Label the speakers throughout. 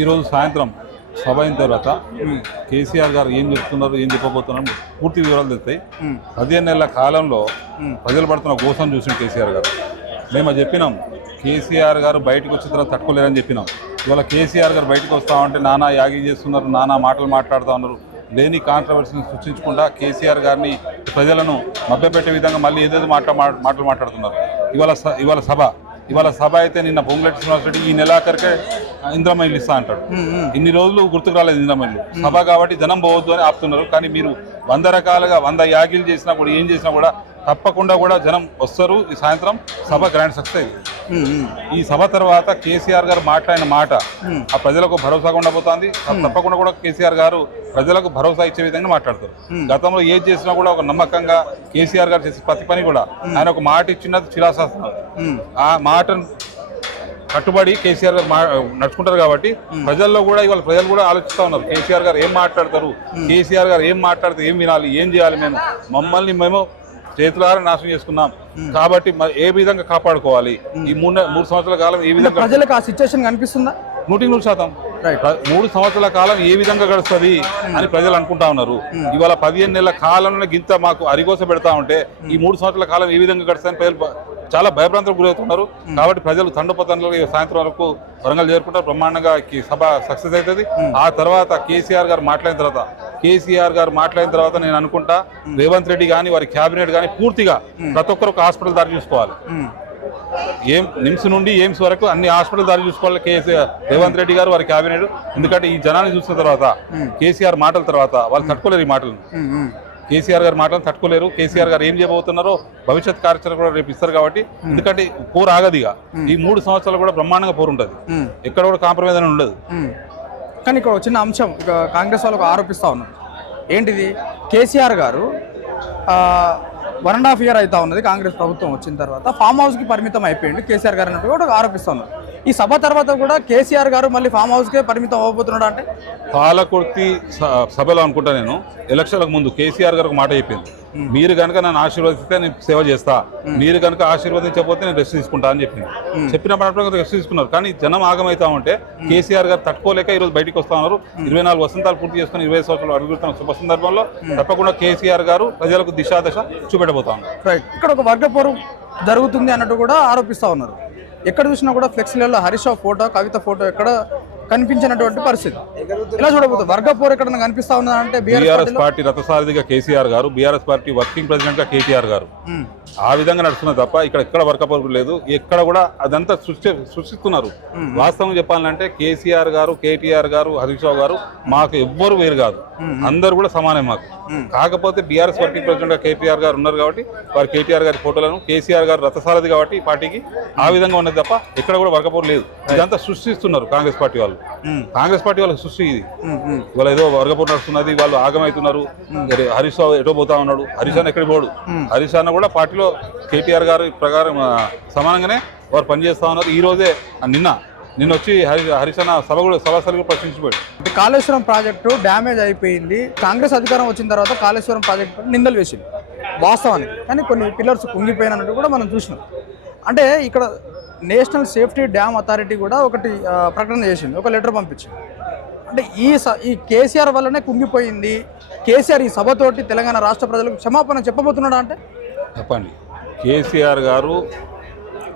Speaker 1: ఈరోజు సాయంత్రం సభ అయిన తర్వాత కేసీఆర్ గారు ఏం చెప్తున్నారు ఏం చెప్పబోతున్నారు పూర్తి వివరాలు తెలుస్తాయి. పదిహేను నెలల కాలంలో ప్రజలు పడుతున్న గోసం చూసిన కేసీఆర్ గారు. మేము చెప్పినాం కేసీఆర్ గారు బయటకు వచ్చిన తర్వాత తట్టుకోలేరని చెప్పినాం. ఇవాళ కేసీఆర్ గారు బయటకు వస్తామంటే నానా యాగి చేస్తున్నారు నానా మాటలు మాట్లాడుతూ ఉన్నారు. లేని కాంట్రవర్సీని సృష్టించకుండా కేసీఆర్ గారిని ప్రజలను మభ్యపెట్టే విధంగా మళ్ళీ ఏదేదో మాట మాటలు మాట్లాడుతున్నారు. ఇవాళ ఇవాళ సభ ఇవాళ సభ అయితే నిన్న పొంగులెట్టి శ్రీనివాసరెడ్డి ఈ నెలాఖరికే ఇంద్రమైలు ఇస్తా అంటాడు. ఇన్ని రోజులు గుర్తుకు రాలేదు ఇంద్రమైలు. సభ కాబట్టి జనం పోవద్దు అని ఆపుతున్నారు. కానీ మీరు వంద రకాలుగా వంద యాగిలు చేసినా కూడా ఏం చేసినా కూడా తప్పకుండా కూడా జనం వస్తారు. ఈ సాయంత్రం సభ గ్రాండ్ సక్సెస్ అయింది. ఈ సభ తర్వాత కేసీఆర్ గారు మాట్లాడిన మాట ఆ ప్రజలకు భరోసాగా ఉండబోతోంది తప్పకుండా కూడా కేసీఆర్ గారు ప్రజలకు భరోసా ఇచ్చే విధంగా మాట్లాడతారు. గతంలో ఏది చేసినా కూడా ఒక నమ్మకంగా కేసీఆర్ గారు చేసే ప్రతి పని కూడా ఆయన ఒక మాట ఇచ్చినది శిలాశాసనం ఆ మాటను కట్టుబడి కేసీఆర్ గారు మా నడుచుకుంటారు కాబట్టి ప్రజల్లో కూడా ఇవాళ ప్రజలు కూడా ఆలోచిస్తూ ఉన్నారు. కేసీఆర్ గారు ఏం మాట్లాడతారు? కేసీఆర్ గారు ఏం మాట్లాడితే ఏం వినాలి? ఏం చేయాలి మేము? మమ్మల్ని మేము చేతులారా నాశనం చేసుకున్నాం. కాబట్టి ఏ విధంగా కాపాడుకోవాలి? ఈ మూడు మూడు సంవత్సరాల కాలం ఏ విధంగా
Speaker 2: ప్రజలకు ఆ సిచ్యువేషన్ కనిపిస్తుందా?
Speaker 1: నూటికి నూరు శాతం. మూడు సంవత్సరాల కాలం ఏ విధంగా గడుస్తుంది అని ప్రజలు అనుకుంటా ఉన్నారు. ఇవాళ పదిహేను నెలల కాలంలో గింత మాకు అరిగోస పెడతా ఉంటే ఈ మూడు సంవత్సరాల కాలం ఏ విధంగా గడుస్తుందని ప్రజలు చాలా భయభ్రాంతులకు గురవుతున్నారు. కాబట్టి ప్రజలు తండపతంలో సాయంత్రం వరకు వరంగల్ చేరుకుంటారు. బ్రహ్మాండంగా ఈ సభ సక్సెస్ అవుతుంది. ఆ తర్వాత కేసీఆర్ గారు మాట్లాడిన తర్వాత కేసీఆర్ గారు మాట్లాడిన తర్వాత నేను అనుకుంటా రేవంత్ రెడ్డి కానీ వారి క్యాబినెట్ కానీ పూర్తిగా ప్రతి ఒక్కరు ఒక హాస్పిటల్ దారి చూసుకోవాలి. ఏం నిమ్స్ నుండి ఎయిమ్స్ వరకు అన్ని హాస్పిటల్ దారి చూసుకోవాలి కేసీఆర్ రేవంత్ రెడ్డి గారు వారి క్యాబినెట్. ఎందుకంటే ఈ జనాన్ని చూసిన తర్వాత కేసీఆర్ మాటల తర్వాత వాళ్ళు తట్టుకోలేరు ఈ మాటలను. కేసీఆర్ గారి మాటలను తట్టుకోలేరు. కేసీఆర్ గారు ఏం చేయబోతున్నారో భవిష్యత్ కార్యాచరణ కూడా రేపు ఇస్తారు కాబట్టి ఎందుకంటే పోరు ఆగదు ఇక. ఈ మూడు సంవత్సరాలు కూడా బ్రహ్మాండంగా పోరు ఉంటుంది ఎక్కడ కూడా కాంప్రమైజ్ అని ఉండదు.
Speaker 2: కానీ ఇక్కడ చిన్న అంశం కాంగ్రెస్ వాళ్ళకు ఆరోపిస్తూ ఉన్నారు. ఏంటిది? కేసీఆర్ గారు వన్ అండ్ హాఫ్ ఇయర్ అవుతా ఉన్నది కాంగ్రెస్ ప్రభుత్వం వచ్చిన తర్వాత ఫామ్ హౌస్కి పరిమితం అయిపోయింది కేసీఆర్ గారు అన్నట్టు కూడా ఆరోపిస్తూ ఉన్నారు. ఈ సభ తర్వాత కూడా కేసీఆర్ గారు మళ్ళీ ఫామ్ హౌస్కే పరిమితం అవ్వబోతున్నాడు అంటే?
Speaker 1: పాలకుర్తి సభలో అనుకుంటా నేను ఎలక్షన్లకు ముందు కేసీఆర్ గారు ఒక మాట చెప్పింది. మీరు కనుక నన్ను ఆశీర్వదిస్తే నేను సేవ చేస్తా. మీరు కనుక ఆశీర్వదించకపోతే నేను రెస్ట్ తీసుకుంటా అని చెప్పింది. చెప్పినప్పుడు రెస్ట్ తీసుకున్నారు. కానీ జనం ఆగమైతా ఉంటే కేసీఆర్ గారు తట్టుకోలేక ఈరోజు బయటికి వస్తా ఉన్నారు. ఇరవై నాలుగు వసంతాలు పూర్తి చేసుకుని ఇరవై సంవత్సరాలు అడుగుతున్న శుభ సందర్భంలో తప్పకుండా కేసీఆర్ గారు ప్రజలకు దిశా దశ చూపెట్టబోతా ఉన్నారు.
Speaker 2: ఇక్కడ ఒక వర్గ పోరు జరుగుతుంది అన్నట్టు కూడా ఆరోపిస్తూ ఉన్నారు. ఎక్కడ చూసినా కూడా ఫ్లెక్సీలలో హరీష్ ఫోటో కవిత ఫోటో ఎక్కడ కనిపించినటువంటి పరిస్థితి. ఇలా చూడబోతుంది? వర్గ పోరు ఎక్కడ కనిపిస్తా ఉన్నదా అంటే బీఆర్ఎస్
Speaker 1: పార్టీ రథసారథిగా కేసీఆర్ గారు బీఆర్ఎస్ పార్టీ వర్కింగ్ ప్రెసిడెంట్గా కేటీఆర్ గారు. ఆ విధంగా నడుస్తున్నది తప్ప ఇక్కడ ఎక్కడ వర్కపోరు లేదు. ఎక్కడ కూడా అదంతా సృష్టి సృష్టిస్తున్నారు. వాస్తవం చెప్పాలంటే కేసీఆర్ గారు కేటీఆర్ గారు హరీష్ రావు గారు మాకు ఎవ్వరు వేరు కాదు. అందరు కూడా సమానే మాకు. కాకపోతే బీఆర్ఎస్ వర్కింగ్ ప్రెసిడెంట్గా కేటీఆర్ గారు ఉన్నారు కాబట్టి వారు కేటీఆర్ గారి ఫోటోలను కేసీఆర్ గారు రథసారథి కాబట్టి పార్టీకి ఆ విధంగా ఉన్నది తప్ప ఎక్కడ కూడా వర్కపోరు లేదు. ఇదంతా సృష్టిస్తున్నారు కాంగ్రెస్ పార్టీ వాళ్ళు. కాంగ్రెస్ పార్టీ వాళ్ళకి సృష్టి ఇది. ఇవాళ ఏదో వర్గపోటు నడుస్తున్నది వాళ్ళు ఆగమవుతున్నారు హరీష్ రావు ఎటో పోతా ఉన్నాడు. హరీష్ అన్న ఎక్కడికి పోడు? హరీష్ అన్న కూడా పార్టీలో కేటీఆర్ గారి ప్రకారం సమానంగానే వారు పనిచేస్తా ఉన్నారు. ఈ రోజే నిన్న నిన్న వచ్చి హరి హరీష్ అన్న సభ కూడా సభాస్థలి ప్రశ్నించిపోయాడు.
Speaker 2: అంటే కాళేశ్వరం ప్రాజెక్టు డ్యామేజ్ అయిపోయింది. కాంగ్రెస్ అధికారం వచ్చిన తర్వాత కాళేశ్వరం ప్రాజెక్టు నిందలు వేసింది. వాస్తవానికి. కానీ కొన్ని పిల్లర్స్ కుంగిపోయినట్టు కూడా మనం చూసినాం. అంటే ఇక్కడ నేషనల్ సేఫ్టీ డ్యామ్ అథారిటీ కూడా ఒకటి ప్రకటన చేసింది. ఒక లెటర్ పంపించింది. అంటే ఈ స- ఈ కేసీఆర్ వల్లనే కుంగిపోయింది. కేసీఆర్ ఈ సభతోటి తెలంగాణ రాష్ట్ర ప్రజలకు క్షమాపణ చెప్పబోతున్నాడా అంటే?
Speaker 1: చెప్పండి. కేసీఆర్ గారు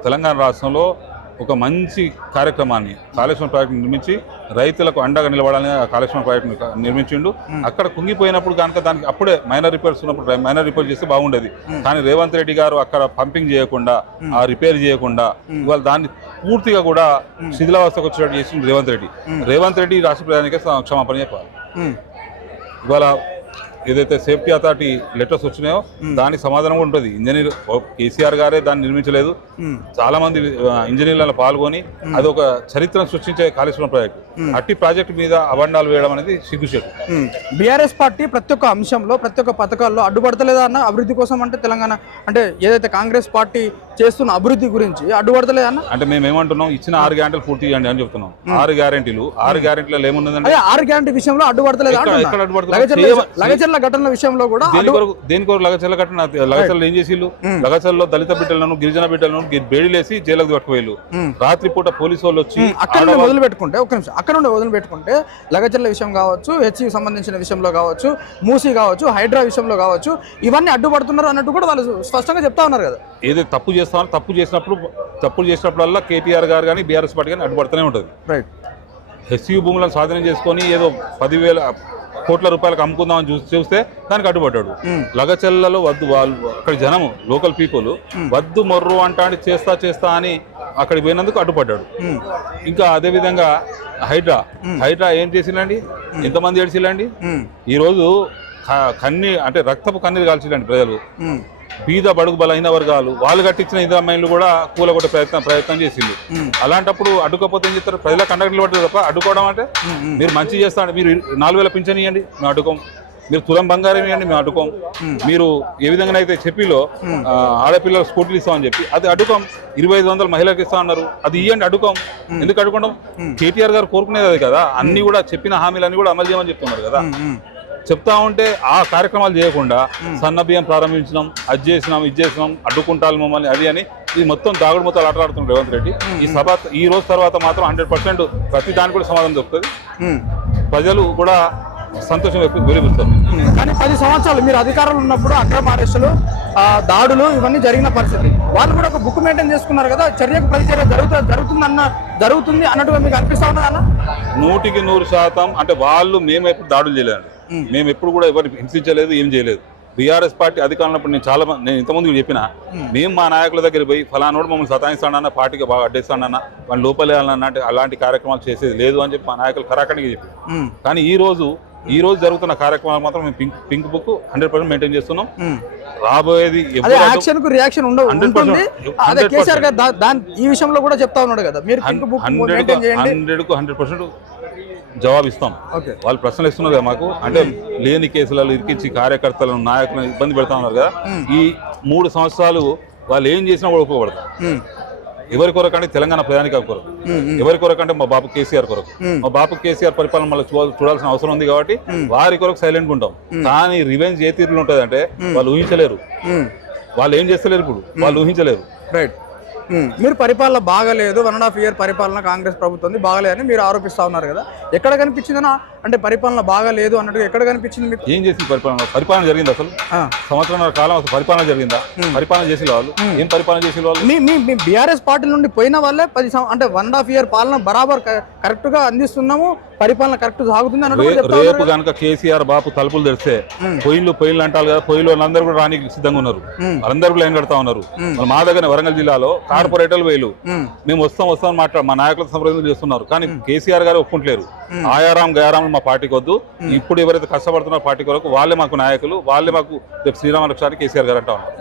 Speaker 1: తెలంగాణ రాష్ట్రంలో ఒక మంచి కార్యక్రమాన్ని కాళేశ్వరం ప్రాజెక్టు నిర్మించి రైతులకు అండగా నిలబడాలని ఆ కాళేశ్వరం ప్రాజెక్టు నిర్మించిండు. అక్కడ కుంగిపోయినప్పుడు కనుక దానికి అప్పుడే మైనర్ రిపేర్స్ ఉన్నప్పుడు మైనర్ రిపేర్ చేస్తే బాగుండేది. కానీ రేవంత్ రెడ్డి గారు అక్కడ పంపింగ్ చేయకుండా ఆ రిపేర్ చేయకుండా ఇవాళ దాన్ని పూర్తిగా కూడా శిథిలావస్థకు వచ్చేటట్టు చేసింది రేవంత్ రెడ్డి. రేవంత్ రెడ్డి రాష్ట్ర ప్రధానికే క్షమాపణ చెప్పాలి. ఇవాళ ఏదైతే సేఫ్టీ అథారిటీ లెటర్స్ వచ్చినాయో దానికి సమాధానం కూడా ఉంటుంది. ఇంజనీర్ కేసీఆర్ గారే దాన్ని నిర్మించలేదు. చాలా మంది ఇంజనీర్లలో పాల్గొని అది ఒక చరిత్రను సృష్టించే కాళేశ్వరం ప్రాజెక్టు. అట్టి ప్రాజెక్టు మీద అబండాలు వేయడం అనేది సిగ్గుచేటు.
Speaker 2: బీఆర్ఎస్ పార్టీ ప్రతి ఒక్క అంశంలో ప్రతి ఒక్క పథకాల్లో అడ్డుపడతలేదా అన్న అభివృద్ధి కోసం అంటే తెలంగాణ అంటే ఏదైతే కాంగ్రెస్ పార్టీ చేస్తున్న అభివృద్ధి గురించి అడ్డుపడతలేదా అన్న?
Speaker 1: అంటే మేము ఏమంటున్నాం ఇచ్చిన ఆరు గ్యారెంటీలు పూర్తి చేయండి అని చెప్తున్నాం. ఆరు గ్యారెంటీలు. ఆరు గ్యారెంటీలలో ఏమున్నదంటే
Speaker 2: అదే ఆరు గ్యారంటీ విషయంలో అడ్డుపడతలేదా లగచర్ల లగచర్ల లగచర్ల ఘటనల విషయంలో కూడా
Speaker 1: దేని కొరకు దేని కొరకు లగచల్ల కట్టిన లగచల్లో ఏం చేసిళ్ళు? లగచల్లో దళిత బిడ్డలను గిరిజన బిడ్డలను బేడీలేసి జైలుకు పట్టుకోవాలి రాత్రిపూట పోలీసు వాళ్ళు వచ్చి
Speaker 2: అక్కడ నుండి మొదలు పెట్టుకుంటే ఒక్క నిమిషం అక్కడ నుండి వదిలి పెట్టుకుంటే లగచర్ల విషయం కావచ్చు హెచ్సి సంబంధించిన విషయంలో కావచ్చు మూసీ కావచ్చు హైడ్రా విషయంలో కావచ్చు ఇవన్నీ అడ్డుపడుతున్నారు అన్నట్టు కూడా వాళ్ళు స్పష్టంగా చెప్తా ఉన్నారు కదా.
Speaker 1: ఏదో తప్పు చేస్తామో తప్పు చేసినప్పుడు తప్పు చేసినప్పుడల్లా కేటీఆర్ గారు కానీ బీఆర్ఎస్ పార్టీ కానీ అడ్డుపడుతూనే ఉంటుంది.
Speaker 2: రైట్
Speaker 1: హెచ్యూ భూములను స్వాధీనం చేసుకొని ఏదో పదివేల కోట్ల రూపాయలకు అమ్ముకుందామని చూసి చూస్తే దానికి అడ్డుపడ్డాడు. లగచెల్లలో వద్దు వాళ్ళు అక్కడ జనము లోకల్ పీపుల్ వద్దు మొర్రు అంటాండి చేస్తా చేస్తా అని అక్కడికి పోయినందుకు అడ్డుపడ్డాడు. ఇంకా అదే విధంగా హైడ్రా. హైడ్రా ఏం చేసిందండి ఎంతమంది ఏడ్చిల్లండి? ఈరోజు కన్నీ అంటే రక్తపు కన్నీరు కాల్చిల్లండి ప్రజలు. బీద బడుగు బలహీన వర్గాలు వాళ్ళు కట్టించిన ఇంద్రమైన్లు కూడా కూలగొట్టే ప్రయత్నం ప్రయత్నం చేసింది అలాంటప్పుడు అడ్డుకోకపోతే ఏం చేస్తారు? ప్రజల కండక్టర్లు పడుతుంది తప్ప అడ్డుకోవడం అంటే మీరు మంచి చేస్తాడు మీరు నాలుగు వేల పింఛన్ ఇవ్వండి మేము అడ్డుకోం. మీరు తులం బంగారం ఇవ్వండి మేము అడ్డుకోం. మీరు ఏ విధంగా అయితే చెప్పిలో ఆ, ఆడపిల్లలకు స్కూటీలు ఇస్తామని చెప్పి అది అడ్డుకోం. ఇరవై ఐదు వందలు మహిళలకు ఇస్తా అన్నారు. అది ఇవ్వండి అడ్డుకోం. ఎందుకు అడ్డుకోవడం? కేటీఆర్ గారు కోరుకునేది అది కదా. అన్ని కూడా చెప్పిన హామీలన్నీ కూడా అమలు చేయమని చెప్తున్నారు కదా. చెప్తా ఉంటే ఆ కార్యక్రమాలు చేయకుండా సన్న బియ్యం ప్రారంభించినాం అది చేసినాం ఇది చేసినాం అడ్డుకుంటారు మమ్మల్ని అది అని ఇది మొత్తం దాగుడు మొత్తం ఆటలాడుతున్నారు రేవంత్ రెడ్డి. ఈ సభ ఈ రోజు తర్వాత మాత్రం హండ్రెడ్ పర్సెంట్ ప్రతి దానికి కూడా సమాధానం దొరుకుతుంది. ప్రజలు కూడా సంతోషం గురిపిస్తారు
Speaker 2: కానీ పది సంవత్సరాలు మీరు అధికారంలో ఉన్నప్పుడు అక్రమ అరెస్టులు ఆ, దాడులు ఇవన్నీ జరిగిన పరిస్థితి. వాళ్ళు కూడా ఒక బుక్ మెయింటైన్ చేసుకున్నారు కదా చర్యకు ప్రతిచర్య జరుగుతుంది జరుగుతుందన్న జరుగుతుంది అన్నట్టుగా మీకు అనిపిస్తా ఉన్నది అన్న
Speaker 1: నూటికి నూరు శాతం అంటే వాళ్ళు మేము ఎప్పుడు దాడులు చేయలేదండి మేము ఎప్పుడు కూడా ఎవరిని హింసించలేదు ఏం చేయలేదు. బీఆర్ఎస్ పార్టీ అధికారంలో నేను చాలా నేను ఇంతకుముందు చెప్పిన మేము. మా నాయకుల దగ్గర పోయి ఫలానోడు మమ్మల్ని సతాయిస్తాడన్న పార్టీకి బాగా అడ్డేస్తాడన్న వాళ్ళు లోపలేయాలన్న అలాంటి కార్యక్రమాలు చేసేది లేదు అని చెప్పి మా నాయకులు కరాఖండిగా చెప్పి కానీ ఈ రోజు ఈ రోజు జరుగుతున్న కార్యక్రమాలు మాత్రం మేము pink pink book hundred percent maintain చేస్తున్నాం. రాబోయేది
Speaker 2: యాక్షన్కు రియాక్షన్ ఉండవు.
Speaker 1: 100%
Speaker 2: ఉంటుంది. అదే
Speaker 1: 100%
Speaker 2: కేసీఆర్ గారు దా- దాని ఈ విషయంలో కూడా చెప్తా ఉన్నాడు కదా. మీరు పింక్ బుక్ హండ్రెడ్కు
Speaker 1: హండ్రెడ్ పర్సెంట్ జవాబు ఇస్తాం వాళ్ళు ప్రశ్నలు ఇస్తున్నారు కదా మాకు. అంటే లేని కేసులలో ఇరికించి కార్యకర్తలను నాయకులను ఇబ్బంది పెడతా ఉన్నారు కదా. ఈ మూడు సంవత్సరాలు వాళ్ళు ఏం చేసినా కూడా ఒప్పుకోబడతారు ఎవరి కొరకు అంటే తెలంగాణ ప్రధానిక కొరకు. ఎవరి కొరకు అంటే మా బాబు కేసీఆర్ కొరకు. మా బాబు కేసీఆర్ పరిపాలన మళ్ళీ చూడాల్- చూడాల్సిన అవసరం ఉంది కాబట్టి వారి కొరకు సైలెంట్ ఉంటాం. కానీ రివెంజ్ ఏ తీరులో ఉంటుంది అంటే వాళ్ళు ఊహించలేరు. వాళ్ళు ఏం చేస్తలేరు ఇప్పుడు? వాళ్ళు ఊహించలేరు.
Speaker 2: రైట్. మీరు పరిపాలన బాగలేదు వన్ అండ్ హాఫ్ ఇయర్ పరిపాలన కాంగ్రెస్ ప్రభుత్వం బాగలేదని మీరు ఆరోపిస్తా ఉన్నారు కదా. ఎక్కడ కనిపించిందనా అంటే పరిపాలన బాగలేదు అన్నట్టుగా ఎక్కడ కనిపించింది మీకు?
Speaker 1: ఏం చేసింది పరిపాలన? పరిపాలన జరిగింది అసలు. సంవత్సరం కాలం అసలు పరిపాలన జరిగిందా? పరిపాలన చేసిన వాళ్ళు? ఏం పరిపాలన చేసిన వాళ్ళు?
Speaker 2: మీ మీ బీఆర్ఎస్ పార్టీ నుండి పోయిన వాళ్ళే పది అంటే వన్ అండ్ హాఫ్ ఇయర్ పాలన బరాబర్ కరెక్ట్గా అందిస్తున్నాము. పరిపాలన కరెక్ట్ సాగుతుంది అన్నట్టు
Speaker 1: రేపు కనుక కేసీఆర్ బాపు తలుపులు తెరిస్తే పొయ్యిలు పొయ్యిలు అంటారు కదా పొయ్యిలు వాళ్ళందరూ కూడా రానికి సిద్ధంగా ఉన్నారు. వాళ్ళందరూ లైన్ కడతా ఉన్నారు. మా దగ్గర వరంగల్ జిల్లాలో కార్పొరేటర్లు వేలు. మేము. వస్తాం వస్తాం మాట్లాడు మా నాయకులతో సంప్రదింపులు చేస్తున్నారు. కానీ కేసీఆర్ గారు ఒప్పుకుంటలేరు. ఆయారాం గయారాం మా పార్టీకి వద్దు. ఇప్పుడు ఎవరైతే కష్టపడుతున్నారో పార్టీ కొరకు వాళ్ళే మాకు నాయకులు వాళ్ళే మాకు రేపు శ్రీరామ రక్ష కేసీఆర్ గారు అంటా ఉన్నారు.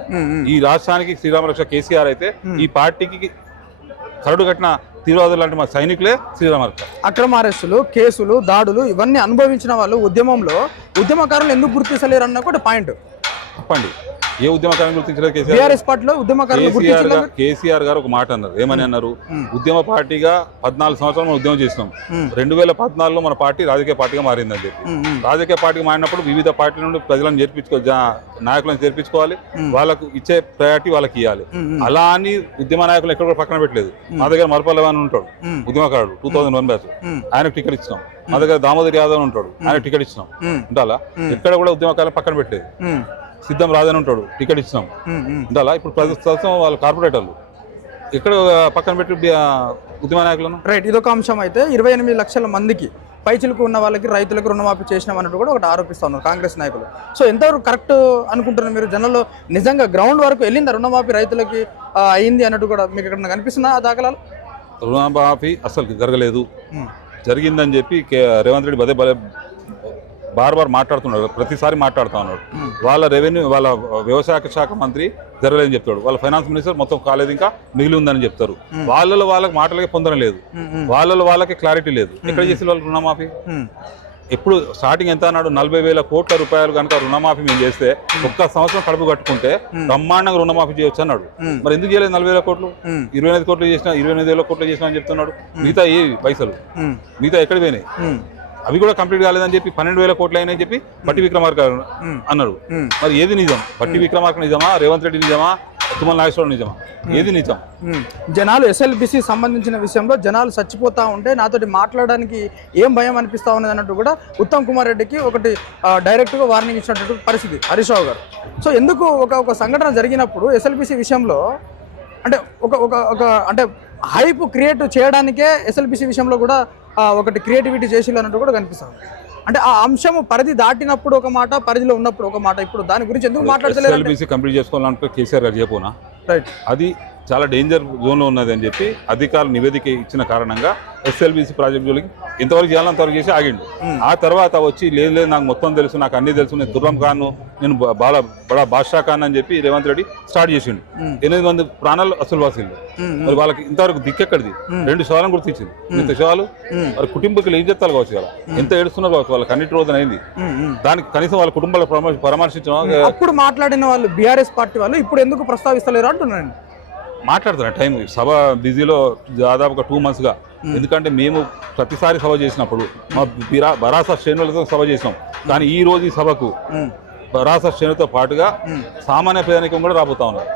Speaker 1: ఈ రాష్ట్రానికి శ్రీరామ రక్ష కేసీఆర్ అయితే ఈ పార్టీకి కరడు కట్టిన తీవ్రవాదులు లాంటి మా సైనికులే శ్రీరామ రక్ష
Speaker 2: అక్రమ అరెస్టులు కేసులు దాడులు ఇవన్నీ అనుభవించిన వాళ్ళు ఉద్యమంలో ఉద్యమకారులు ఎందుకు గుర్తించలేరు అన్న కూడా పాయింట్
Speaker 1: చెప్పండి. ఏ ఉద్యమకారం గుర్తించలేదు కేసీఆర్
Speaker 2: బీఆర్ఎస్ పార్టీలో ఉద్యమకారులు
Speaker 1: కేసీఆర్
Speaker 2: గుర్తించలేదు
Speaker 1: గా- కేసీఆర్ గారు ఒక మాట అన్నారు. ఏమని అన్నారు? ఉద్యమ పార్టీగా పద్నాలుగు సంవత్సరాలు మనం ఉద్యమం చేసినాం. రెండు వేల పద్నాలుగులో మన పార్టీ రాజకీయ పార్టీగా మారిందని చెప్పి రాజకీయ పార్టీగా మారినప్పుడు వివిధ పార్టీల నుండి ప్రజలను చేర్పించుకో నాయకులను చేర్పించుకోవాలి. వాళ్ళకు ఇచ్చే ప్రయారిటీ వాళ్ళకి ఇవ్వాలి అలా అని ఉద్యమ నాయకులు ఎక్కడ కూడా పక్కన పెట్టలేదు. మా దగ్గర మరపల్లె అని ఉంటాడు. ఉద్యమకారుడు టూ థౌసండ్ వన్ బ్యాచ్ ఆయనకు టికెట్ ఇచ్చినాం. మా దగ్గర దామోదర్ యాదవ్ ఉంటాడు. ఆయనకు టికెట్ ఇచ్చినాం. ఉండాలా ఎక్కడ కూడా ఉద్యమకారులు పక్కన పెట్టలేదు. సిద్ధం రాజన్ ఉంటాడు టికెట్ ఇచ్చినాం. ఉండాలా? ఇప్పుడు ప్రస్తుతం వాళ్ళ కార్పొరేటర్లు. ఎక్కడ పక్కన పెట్టి ఉద్యమ నాయకులను?
Speaker 2: రైట్ ఇదొక అంశం అయితే ఇరవై ఎనిమిది లక్షల మందికి పైచిలకు ఉన్న వాళ్ళకి రైతులకు రుణమాఫీ చేసినాం అన్నట్టు కూడా ఒకటి ఆరోపిస్తా ఉన్నారు కాంగ్రెస్ నాయకులు. సో ఎంతవరకు కరెక్ట్ అనుకుంటున్నారు మీరు? జనంలో నిజంగా గ్రౌండ్ వరకు వెళ్ళిందా రుణమాఫీ రైతులకి అయింది అన్నట్టు కూడా మీకు ఇక్కడ కనిపిస్తుందా ఆ దాఖలాలు?
Speaker 1: రుణమాఫీ అసలు జరగలేదు. జరిగిందని చెప్పి రేవంత్ రెడ్డి పదే పదే బార్ బార్ మాట్లాడుతున్నాడు ప్రతిసారి మాట్లాడుతూ ఉన్నాడు. వాళ్ళ రెవెన్యూ వాళ్ళ వ్యవసాయ శాఖ మంత్రి జరగలేదని చెప్తాడు. వాళ్ళ ఫైనాన్స్ మినిస్టర్ మొత్తం కాలేదు ఇంకా మిగిలి ఉందని చెప్తారు వాళ్ళలో వాళ్ళకి మాటలకి పొందడం లేదు. వాళ్ళలో వాళ్ళకి క్లారిటీ లేదు. ఎక్కడ చేసి వాళ్ళు రుణమాఫీ? ఎప్పుడు స్టార్టింగ్ ఎంత అన్నాడు? నలభై వేల కోట్ల రూపాయలు కనుక రుణమాఫీ మేము చేస్తే ఒక్క సంవత్సరం కడుపు కట్టుకుంటే బ్రహ్మాండంగా రుణమాఫీ చేయొచ్చు అన్నాడు. మరి ఎందుకు చేయలేదు నలభై వేల కోట్లు? ఇరవై ఎనిమిది కోట్లు చేసిన ఇరవై ఎనిమిది వేల కోట్లు చేసిన అని చెప్తున్నాడు. మిగతా ఏ పైసలు? మిగతా ఎక్కడ పోయినాయి? అవి కూడా కంప్లీట్ కాలేదని చెప్పి పన్నెండు వేల కోట్లు అయినాయని చెప్పి బట్టి విక్రమార్క అన్నాడు
Speaker 2: మ్మ్.
Speaker 1: మరి ఏది నిజం? బట్టి విక్రమార్క నిజమా? రేవంత్ రెడ్డి నిజమా? తుమ్మల నాగేశ్వరరావు నిజమా? ఏది నిజం.
Speaker 2: జనాలు ఎస్ఎల్బిసి సంబంధించిన విషయంలో జనాలు చచ్చిపోతా ఉంటే నాతోటి మాట్లాడడానికి ఏం భయం అనిపిస్తా ఉన్నది అన్నట్టు కూడా ఉత్తమ్ కుమార్ రెడ్డికి ఒకటి డైరెక్ట్గా వార్నింగ్ ఇచ్చినట్టు పరిస్థితి. హరీష్ రావు గారు. సో ఎందుకు ఒక ఒక సంఘటన జరిగినప్పుడు ఎస్ఎల్బిసి విషయంలో అంటే ఒక ఒక ఒక అంటే హైప్ క్రియేట్ చేయడానికే ఎస్ఎల్బిసి విషయంలో కూడా ఒకటి క్రియేటివిటీ చేసి అన్నట్టు కూడా కనిపిస్తుంది. అంటే ఆ అంశం పరిధి దాటినప్పుడు ఒక మాట పరిధిలో ఉన్నప్పుడు ఒక మాట ఇప్పుడు దాని గురించి ఎందుకు
Speaker 1: ఎస్ఎల్బీసీ కంప్లీట్ కేసీఆర్ గారు చెప్పునా?
Speaker 2: రైట్
Speaker 1: అది చాలా డేంజర్ జోన్లో ఉన్నది అని చెప్పి అధికారులు నివేదిక ఇచ్చిన కారణంగా ఎస్ఎల్బీసీ ప్రాజెక్ట్ జోలికి ఎంతవరకు చేయాలో అంతవరకు చేసి ఆగిండు. ఆ తర్వాత వచ్చి లేదు లేదు నాకు మొత్తం తెలుసు నాకు అన్ని తెలుసు నేను దుర్రం ఖాన్ నేను బాల బడా బాద్షా ఖాన్ అని చెప్పి రేవంత్ రెడ్డి స్టార్ట్ చేసిండు. ఎనిమిది మంది ప్రాణాలు అసలు వాసిల్లు మరి వాళ్ళకి ఇంతవరకు దిక్కెక్కడిది? రెండు శవాలను గుర్తించింది ఇంత శవాలు మరి కుటుంబీకులు ఏం చెప్తారు కావచ్చు కదా ఎంత ఏడుస్తున్నారు కావచ్చు? వాళ్ళకి అన్నిటి రోజున అయింది. దానికి కనీసం వాళ్ళ కుటుంబాల పరామర్శ- పరామర్శించడం
Speaker 2: అప్పుడు మాట్లాడిన వాళ్ళు బీఆర్ఎస్ పార్టీ వాళ్ళు ఇప్పుడు ఎందుకు ప్రస్తావిస్తలేరు అంటున్నాను
Speaker 1: మాట్లాడుతున్నా టైం. సభ బిజీలో దాదాపు ఒక టూ మంత్స్గా. ఎందుకంటే మేము ప్రతిసారి సభ చేసినప్పుడు మా బిరా బరాసా శ్రేణులతో సభ చేసినాం. కానీ ఈ రోజు ఈ సభకు బరాసా శ్రేణులతో పాటుగా సామాన్య ప్రజానికం కూడా రాబోతా ఉన్నారు.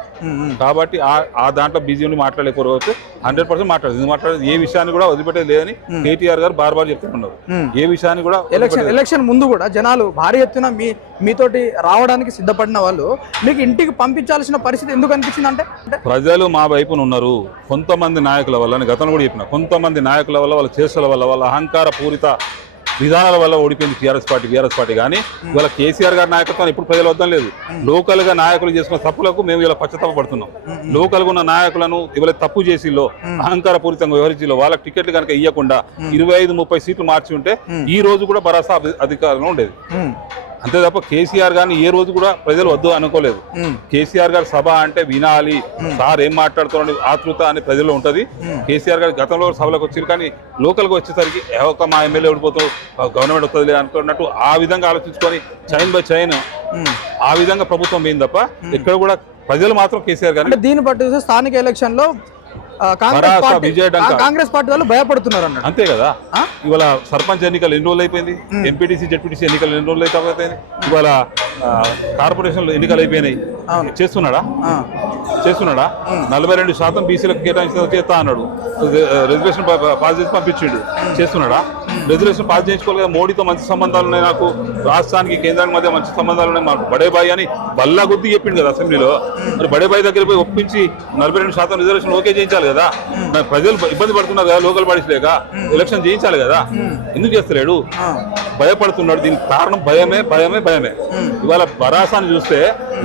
Speaker 1: కాబట్టి ఆ ఆ దాంట్లో బిజీ ఉండి మాట్లాడలేకపోవచ్చు హండ్రెడ్ పర్సెంట్ మాట్లాడదు మాట్లాడదు ఏ విషయాన్ని కూడా వదిలిపెట్టేది లేదని కేటీఆర్ గారు బార్ బార్ చెప్తున్నారు ఏ విషయాన్ని కూడా
Speaker 2: ఎలక్షన్ ఎలక్షన్ ముందు కూడా జనాలు భారీ ఎత్తున మీ మీతోటి రావడానికి సిద్ధపడిన వాళ్ళు మీకు ఇంటికి పంపించాల్సిన పరిస్థితి ఎందుకు అనిపించింది అంటే?
Speaker 1: ప్రజలు మా వైపున ఉన్నారు. కొంతమంది నాయకుల వల్ల గతంలో కూడా చెప్పిన కొంతమంది నాయకుల వల్ల వాళ్ళ చేష్టల వల్ల వాళ్ళ అహంకార పూరిత విధానాల వల్ల ఓడిపోయింది టీఆర్ఎస్ పార్టీ బీఆర్ఎస్ పార్టీ కానీ ఇవాళ కేసీఆర్ గారి నాయకత్వం ఇప్పుడు ప్రజలు వద్దాం లేదు. లోకల్గా నాయకులు చేసిన తప్పులకు మేము ఇలా పశ్చాత్తాప పడుతున్నాం లోకల్గా ఉన్న నాయకులను ఇవాళ తప్పు చేసిలో అహంకార పూరితంగా వ్యవహరించిలో వాళ్ళకి టికెట్లు కనుక ఇవ్వకుండా ఇరవై ఐదు ముప్పై సీట్లు మార్చి ఉంటే ఈ రోజు కూడా భరోసా అధికారంలో ఉండేది. అంతే తప్ప కేసీఆర్ గారిని ఏ రోజు కూడా ప్రజలు వద్దు అనుకోలేదు. కేసీఆర్ గారి సభ అంటే వినాలి. సార్ ఏం మాట్లాడుతున్నాడు ఆతృత అని ప్రజల్లో ఉంటది. కేసీఆర్ గారు గతంలో సభలకు వచ్చారు కానీ లోకల్గా వచ్చేసరికి ఏ ఒక్క మా ఎమ్మెల్యే ఓడిపోతాం గవర్నమెంట్ వస్తుంది అనుకున్నట్టు ఆ విధంగా ఆలోచించుకొని చైన్ బై చైన్. ఆ విధంగా ప్రభుత్వం పోయింది తప్ప ఇక్కడ కూడా ప్రజలు మాత్రం కేసీఆర్
Speaker 2: అంటే దీన్ని బట్టి స్థానిక ఎలక్షన్లో కాంగ్రెస్ పార్టీ కాంగ్రెస్ పార్టీ వాళ్ళు భయపడుతున్నారు అన్నట్టు
Speaker 1: అంతే కదా? ఇవాళ సర్పంచ్ ఎన్నికలు ఎన్ని రోజులు అయిపోయింది? ఎంపీటీసీ జెడ్పీటీసీ ఎన్నికలు ఎన్ని రోజులు అయితే ఇవాళ ఆ, కార్పొరేషన్లు ఎన్నికలు అయిపోయినాయి. చేస్తున్నాడా? చేస్తున్నాడా? నలభై రెండు శాతం బీసీలకు కేటాయించిన చేస్తా అన్నాడు. రిజర్వేషన్ పాస్ చేసి పంపించిండు. చేస్తున్నాడా? రిజర్వేషన్ పాస్ చేయించుకోవాలి కదా. మోడీతో మంచి సంబంధాలు ఉన్నాయి నాకు. రాష్ట్రానికి కేంద్రానికి మధ్య మంచి సంబంధాలు ఉన్నాయి. మాకు బడేబాయి అని బల్లా గుద్ది చెప్పిండు కదా అసెంబ్లీలో. మరి బడేబాయి దగ్గర పోయి ఒప్పించి నలభై రెండు శాతం రిజర్వేషన్ ఓకే చేయించాలి కదా. ప్రజలు ఇబ్బంది పడుతున్నారు కదా లోకల్ బాడీస్ లేక. ఎలక్షన్ చేయించాలి కదా. ఎందుకు చేస్తలేడు. భయపడుతున్నాడు. దీనికి కారణం భయమే భయమే భయమే. ఇవాళ భరాసాన్ని చూస్తే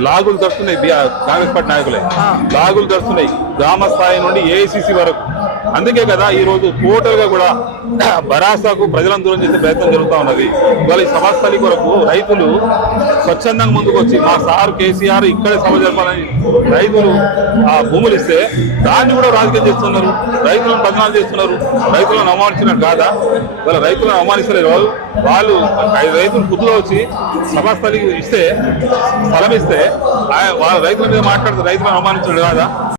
Speaker 1: లాగులు దొరుకుతున్నాయి కాంగ్రెస్ పార్టీ నాయకులే. లాగులు దొరుకుతున్నాయి. గ్రామ స్థాయి నుండి ఏఐసిసి వరకు. అందుకే కదా ఈ రోజు టోటల్గా కూడా భరాసాకు ప్రజలను దూరం చేసే ప్రయత్నం జరుగుతూ ఉన్నది. ఇవాళ ఈ సభాస్థలి కొరకు రైతులు స్వచ్ఛందంగా ముందుకు వచ్చి మా సార్ కేసీఆర్ ఇక్కడే సభ జరపాలని రైతులు ఆ భూములు ఇస్తే దాన్ని కూడా రాజకీయం చేస్తున్నారు. రైతులను బదనాలు చేస్తున్నారు. రైతులను అవమానించినట్టు కాదా ఇవాళ రైతులను అవమానిస్తలేరు వాళ్ళు వాళ్ళు ఐదు రైతులు పొద్దుగా వచ్చి సభాస్థలికి ఇస్తే స్థలం ఇస్తే వాళ్ళ రైతుల మీద మాట్లాడితే రైతులను అవమానించడు కాదా